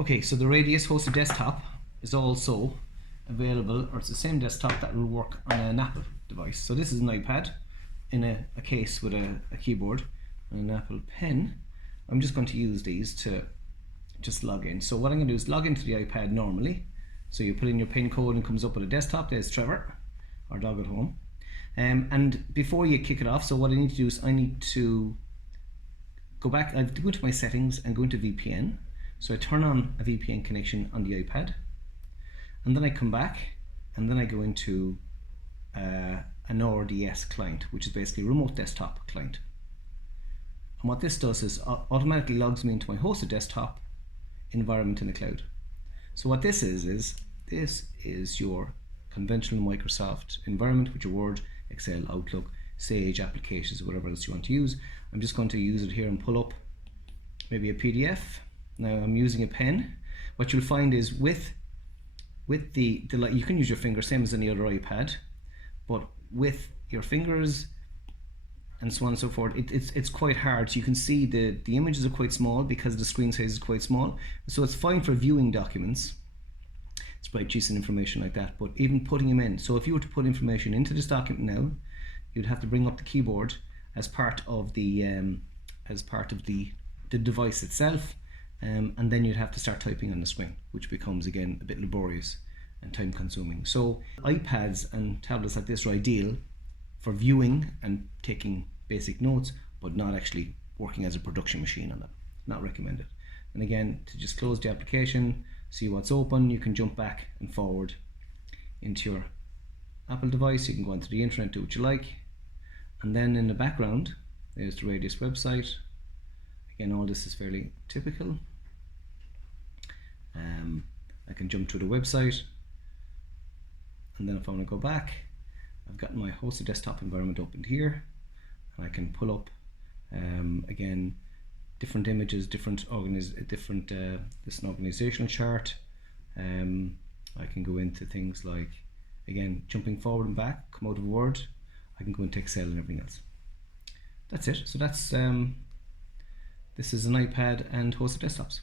Okay, so the Radius hosted desktop is also available, or it's the same desktop that will work on an Apple device. So this is an iPad in a case with a keyboard and an Apple Pen. I'm just going to use these to just log in. So what I'm going to do is log into the iPad normally. So you put in your PIN code and it comes up with a desktop. There's Trevor, our dog at home. And before you kick it off, so what I need to do is I need to go back, I have to go into my settings and go into VPN. So I turn on a VPN connection on the iPad, and then I come back, and then I go into an RDS client, which is basically a remote desktop client. And what this does is automatically logs me into my hosted desktop environment in the cloud. So what this is this is your conventional Microsoft environment with your Word, Excel, Outlook, Sage applications, whatever else you want to use. I'm just going to use it here and pull up maybe a PDF. Now I'm using a pen. What you'll find is with the you can use your finger, same as any other iPad, but with your fingers and so on and so forth, it's quite hard. So you can see the images are quite small because the screen size is quite small. So it's fine for viewing documents, spreadsheets and information like that, but even putting them in. So if you were to put information into this document now, you'd have to bring up the keyboard as part of the device itself, and then you'd have to start typing on the screen, which becomes again a bit laborious and time consuming. So iPads and tablets like this are ideal for viewing and taking basic notes, but not actually working as a production machine on them. Not recommended. And again, to just close the application, see what's open, you can jump back and forward into your Apple device. You can go onto the internet, do what you like, and then in the background there's the Radius website. Again, all this is fairly typical. I can jump to the website, and then if I want to go back, I've got my hosted desktop environment opened here, and I can pull up again different images, this is an organizational chart. I can go into things like, again, jumping forward and back, come out of Word. I can go into Excel and everything else. That's it. So that's this is an iPad and hosted desktops.